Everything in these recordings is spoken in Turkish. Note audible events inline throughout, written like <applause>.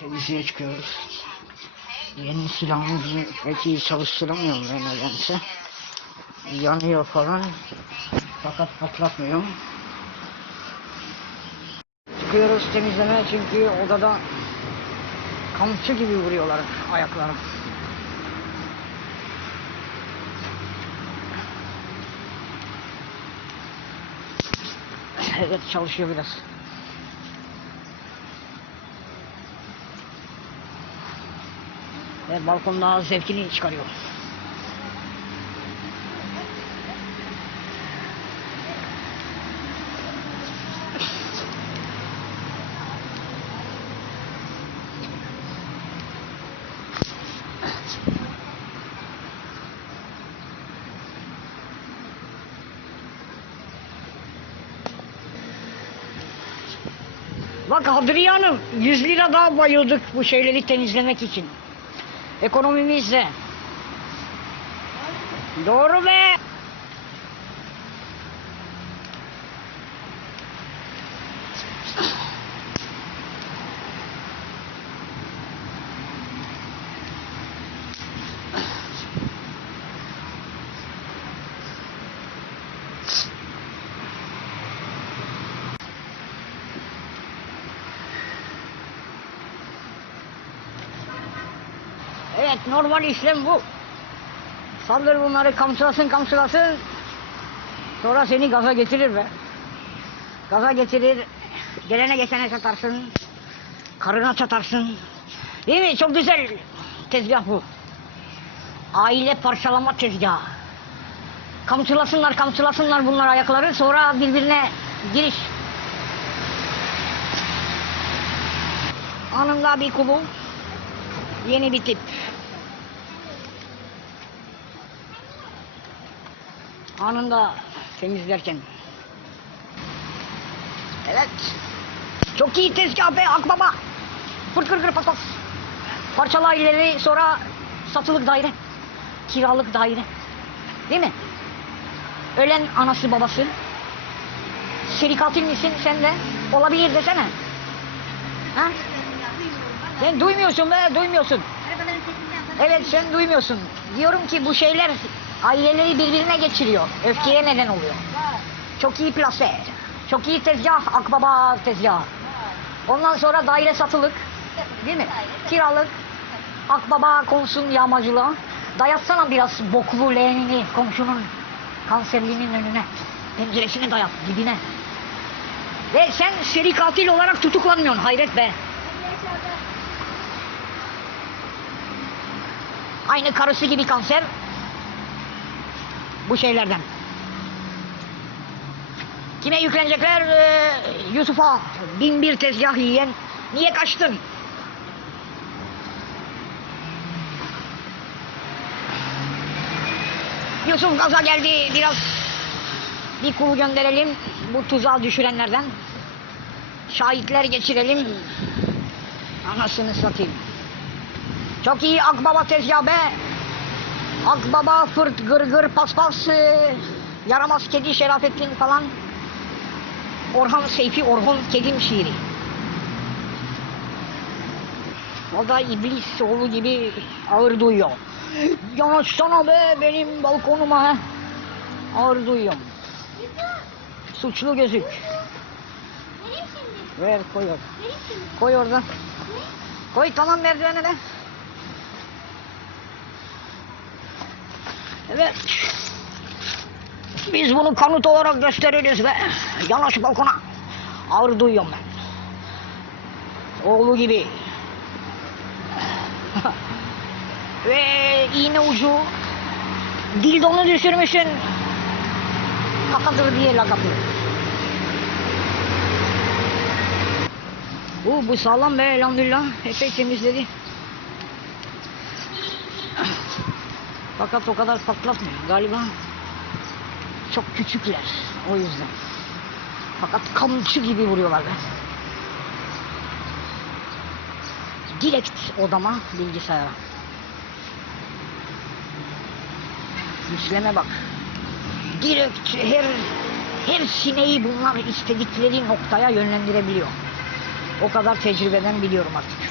Temizliğe çıkıyoruz. Yeni silahımızı pek iyi çalıştıramıyorum ben nedense. Yanıyor falan. Fakat patlatmıyor. Çıkıyoruz temizleme çünkü odada kamçı gibi vuruyorlar ayaklarım. Evet çalışıyor biraz. Ve balkonda zevkini çıkarıyor. Bak Hadriye Hanım 100 lira daha bayıldık bu şeyleri temizlemek için. Ekonomimizle. Doğru be. Evet normal işlem bu. Saldır bunları kamçılasın kamçılasın. Sonra seni gaza getirir be. Gaza getirir. Gelene geçene satarsın. Karına satarsın. Değil mi? Çok güzel tezgah bu. Aile parçalama tezgahı. Kamçılasınlar kamçılasınlar bunlar ayakları. Sonra birbirine giriş. Anında bir kubu. Yeni bir tip. Anında temizlerken. Evet. Çok iyi tezgah be akbaba. Fırt kır kır patas. Parçala ileri sonra satılık daire. Kiralık daire. Değil mi? Ölen anası babası. Seri katil misin sen de? Olabilir desene. Ha? Sen duymuyorsun be, duymuyorsun. Evet sen duymuyorsun. Diyorum ki bu şeyler aileleri birbirine geçiriyor. Öfkeye neden oluyor. Çok iyi plase. Çok iyi tezgah. Akbaba tezgah. Ondan sonra daire satılık. Değil mi? Kiralık. Akbaba konsun yağmacılığa. Dayatsana biraz boklu leğenini komşunun kanserliğinin önüne. Penceresini dayat dibine. Ve sen seri katil olarak tutuklanmıyorsun. Hayret be. Aynı karısı gibi kanser. Bu şeylerden. Kime yüklenecekler? Ee, Yusuf'a. Bin bir tezgah yiyen. Niye kaçtın? Yusuf gaza geldi. Biraz bir kulu gönderelim. Bu tuzağa düşürenlerden. Şahitler geçirelim. Anasını satayım. Çok iyi akbaba tezgah be. Akbaba, fırt, gırgır, paspas, e, yaramaz kedi, Şerafettin falan. Orhan Seyfi Orhun Kedim şiiri. O da iblis oğlu gibi ağır duyuyor. Yanaşsana be benim balkonuma. Ağır duyuyorum. Suçlu gözük. Ver koy orada. Koy orada. Koy tamam merdivene de. Evet. Biz bunu kanıt olarak gösteririz ve yanaş balkona. Ağır duyuyorum ben. Oğlu gibi. <laughs> ve iğne ucu. Dildonu düşürmüşsün. Kakadır diye lakaplı. Bu, bu sağlam be elhamdülillah. Epey temizledi. Fakat o kadar patlatmıyor. Galiba çok küçükler. O yüzden. Fakat kamçı gibi vuruyorlar be. Direkt odama bilgisayara. Güçleme bak. Direkt her her sineği bunlar istedikleri noktaya yönlendirebiliyor. O kadar tecrübeden biliyorum artık.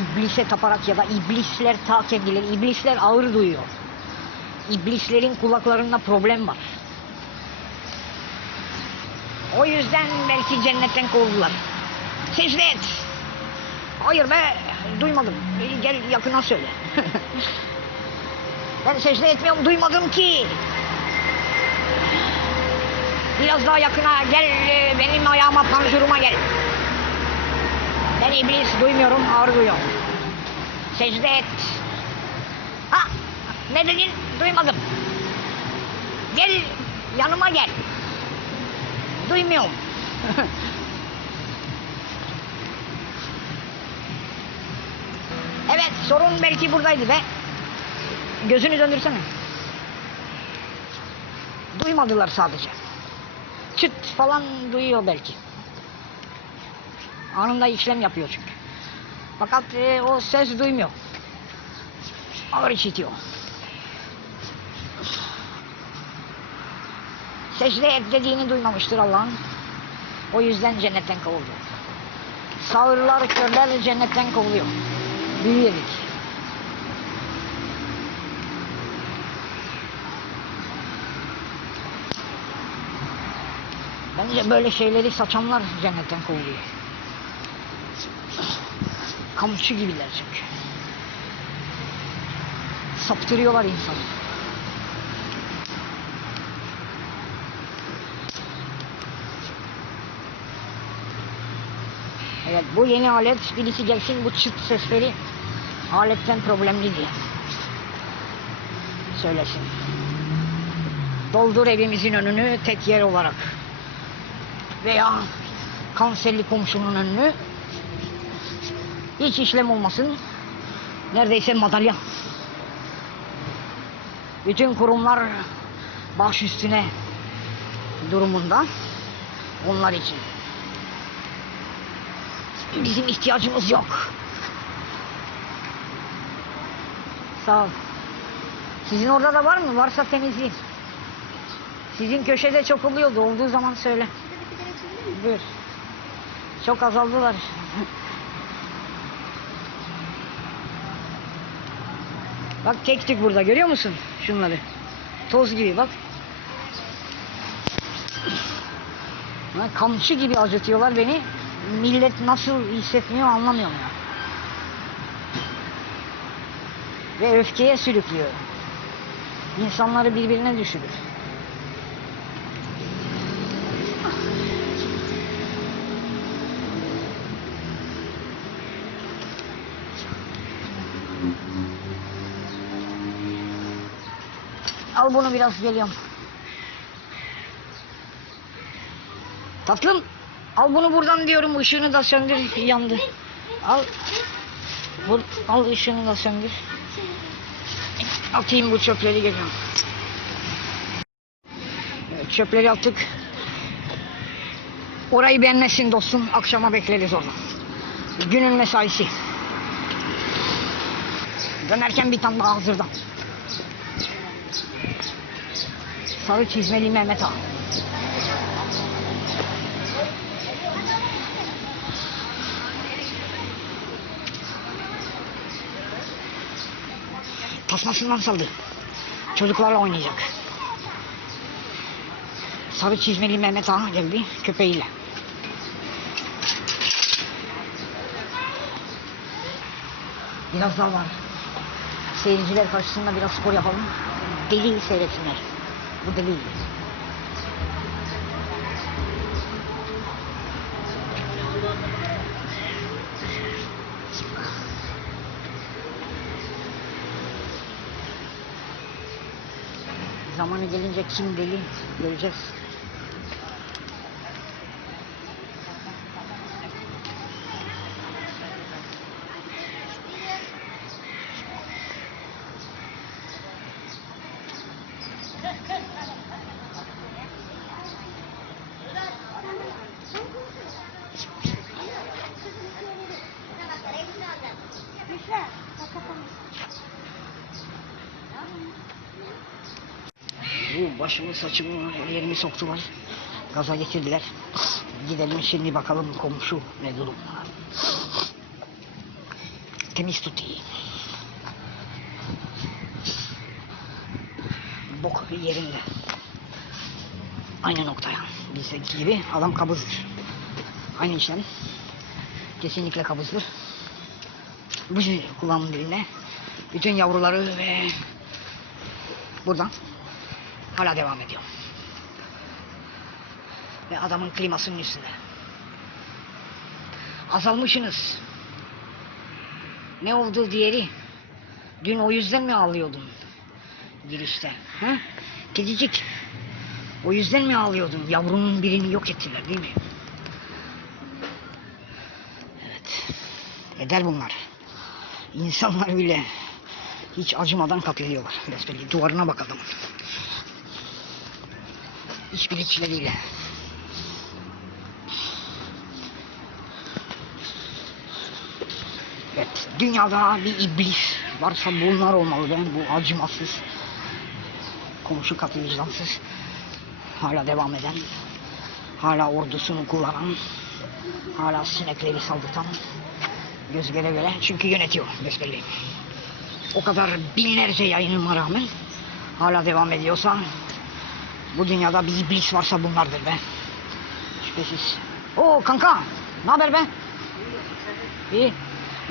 İblise taparak ya da iblisler ta kendileri, iblisler ağır duyuyor. İblislerin kulaklarında problem var. O yüzden belki cennetten kovdular. Secde et. Hayır be, duymadım. Gel yakına söyle. <laughs> ben secde etmiyorum, duymadım ki. Biraz daha yakına gel, benim ayağıma, panjuruma gel. Ben iblis duymuyorum, ağır duyuyorum. Secde et. Ha, ne dedin? Duymadım. Gel, yanıma gel. Duymuyorum. <laughs> evet, sorun belki buradaydı be. Gözünü döndürsene. Duymadılar sadece. Çıt falan duyuyor belki. Anında işlem yapıyor çünkü. Fakat e, o ses duymuyor. Ağır işitiyor. Secde et dediğini duymamıştır Allah'ın. O yüzden cennetten kovuldu. Sağırlar, körler cennetten kovuluyor. Büyüyedik. Bence böyle şeyleri saçanlar cennetten kovuluyor. Kamçı gibiler çünkü. Saptırıyorlar insanı. Evet bu yeni alet birisi gelsin bu çıt sesleri aletten problemli diye söylesin. Doldur evimizin önünü tek yer olarak veya kanserli komşunun önünü hiç işlem olmasın. Neredeyse madalya. Bütün kurumlar baş üstüne durumunda onlar için. Bizim ihtiyacımız yok. Sağ ol. Sizin orada da var mı? Varsa temizleyin sizin köşede çok oluyordu. Olduğu zaman söyle. Buyur. Çok azaldılar. Bak tek tük burada görüyor musun şunları? Toz gibi bak. Kamçı gibi acıtıyorlar beni. Millet nasıl hissetmiyor anlamıyorum ya. Ve öfkeye sürüklüyor. İnsanları birbirine düşürür. Al bunu biraz geliyorum. Tatlım al bunu buradan diyorum ışığını da söndür yandı. Al. Bu, al ışığını da söndür. Atayım bu çöpleri geliyorum. Evet, çöpleri attık. Orayı beğenmesin dostum. Akşama bekleriz orada. Günün mesaisi. Dönerken bir tane daha hazırda. Sarı çizmeli Mehmet Ağa. Tasmasından saldı. Çocuklarla oynayacak. Sarı çizmeli Mehmet Ağa geldi köpeğiyle. Biraz daha var. Seyirciler karşısında biraz spor yapalım. Deli seyretsinler. Bu deli. Zamanı gelince kim deli göreceğiz. Bu başımı saçımı yerimi soktular. Gaza getirdiler. Gidelim şimdi bakalım komşu ne durum. temiz tutayım. Bok yerinde. Aynı noktaya. Bizdeki gibi adam kabızdır. Aynı işlem. Kesinlikle kabızdır. Bu kulağımın dibinde. Bütün yavruları ve buradan hala devam ediyor. Ve adamın klimasının üstünde. Azalmışsınız. Ne oldu diğeri? Dün o yüzden mi ağlıyordun? Girişte. Ha? Kedicik. O yüzden mi ağlıyordun? Yavrunun birini yok ettiler değil mi? Evet. Eder bunlar. İnsanlar bile hiç acımadan katlediyorlar. Besbelli. Duvarına bak adamın. İşbirlikçileriyle. Evet, dünyada bir iblis varsa bunlar olmalı. Ben bu acımasız, komşu katı vicdansız, hala devam eden, hala ordusunu kullanan, hala sinekleri saldırtan, göz göre göre çünkü yönetiyor besbelli. O kadar binlerce yayınıma rağmen hala devam ediyorsa bu dünyada bir iblis varsa bunlardır be. Şüphesiz. Oo kanka, ne haber be? İyi.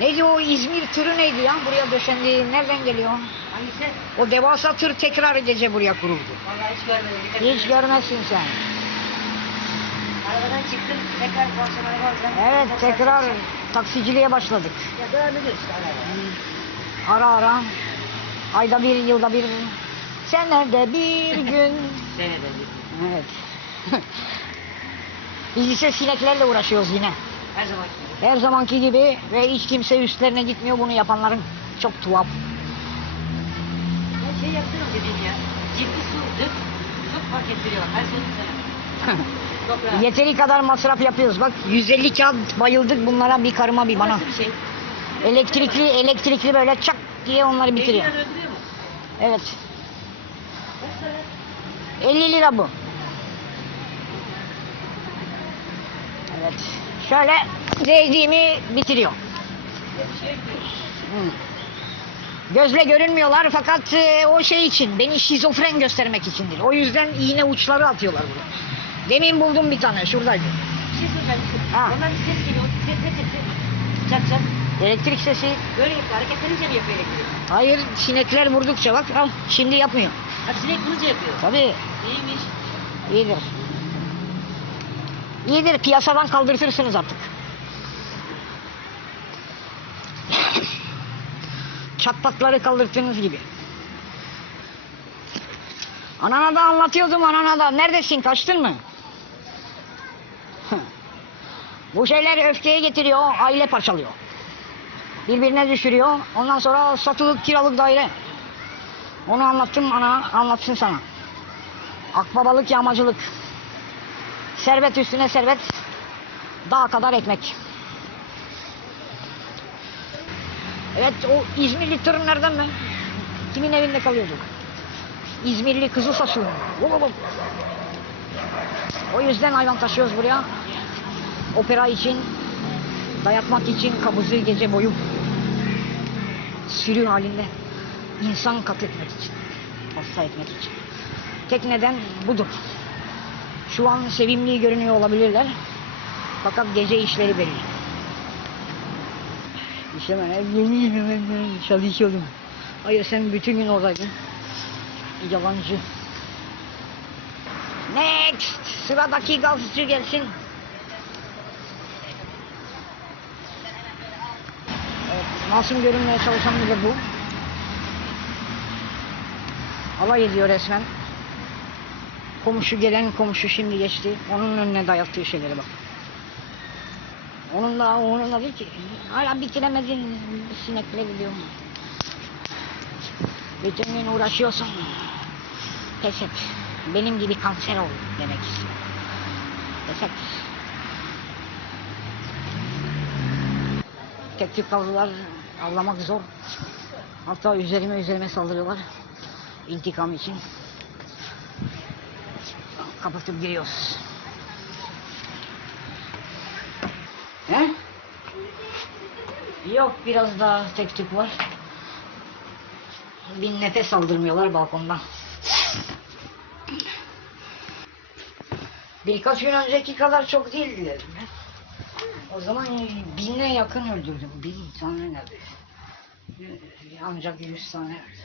Neydi o İzmir tırı neydi ya? Buraya döşendi. Nereden geliyor? Hangisi? O devasa tır tekrar gece buraya kuruldu. Vallahi hiç görmedim. Hiç görmezsin sen. Arabadan çıktım. Tekrar konservatuara alacağım. Evet tekrar taksiciliğe başladık. Ya ediyoruz işte araba. Ara ara. Ayda bir, yılda bir. Senede bir gün. Senede bir. Evet. <laughs> Biz ise sineklerle uğraşıyoruz yine. Her zaman gibi. Her zamanki gibi ve hiç kimse üstlerine gitmiyor bunu yapanların. Çok tuhaf. Ben şey yapsana dedim ya. Ciddi su dök. Çok fark ettiriyor. Her şey sana. <laughs> Yeteri kadar masraf yapıyoruz. Bak 150 kağıt bayıldık bunlara bir karıma bir bana. Bir şey? Elektrikli elektrikli böyle çak diye onları bitiriyor. Evet. Kaç para? 50 lira bu. Evet. Şöyle değdiğimi bitiriyor. Hı. Gözle görünmüyorlar fakat e, o şey için, beni şizofren göstermek içindir. O yüzden iğne uçları atıyorlar buraya. Demin buldum bir tane, şuradaydı. Bir şey soracağım. Ha. Ondan bir ses geliyor. Ses ses. ses. Çak çak. Elektrik sesi, Böyle yapıyor. Hareketlenince mi yapıyor elektrik? hayır sinekler vurdukça bak, al şimdi yapmıyor. Ha sinek kılıcı yapıyor. Tabii, İyiymiş. iyidir. İyidir, piyasadan kaldırtırsınız artık. Çatlakları kaldırttığınız gibi. Anana da anlatıyordum anana da. Neredesin kaçtın mı? <laughs> Bu şeyler öfkeye getiriyor, aile parçalıyor. Birbirine düşürüyor. Ondan sonra satılık kiralık daire. Onu anlattım ana, anlatsın sana. Akbabalık yağmacılık. Servet üstüne servet. Dağ kadar ekmek. Evet o İzmirli tır nereden mi? Kimin evinde kalıyorduk? İzmirli bul, bul. O yüzden hayvan taşıyoruz buraya. Opera için, dayatmak için kabızı gece boyu. Sürü halinde. İnsan kat etmek için. Hasta etmek için. Tek neden budur. Şu an sevimli görünüyor olabilirler. Fakat gece işleri belli. İşte ben yeni çalışıyordum. Hayır sen bütün gün oradaydın. Yalancı. Next. Sıradaki gazeteci gelsin. Evet, masum görünmeye çalışan biri bu. Alay ediyor resmen. Komşu gelen komşu şimdi geçti. Onun önüne dayattığı şeylere bak. Onun da onun da değil ki. Hala bitiremedin sinekleri diyor. Bütün gün uğraşıyorsun. Pes et. Benim gibi kanser ol demek istiyor. Pes et. Tek tük avlamak zor. Hatta üzerime üzerime saldırıyorlar. İntikam için. Kapatıp giriyoruz. He? Yok biraz daha tek tük var. Bir nefes aldırmıyorlar balkondan. Birkaç gün önceki kadar çok değildi. O zaman bine yakın öldürdüm. Bin tane ne? Ancak yüz tane öldü.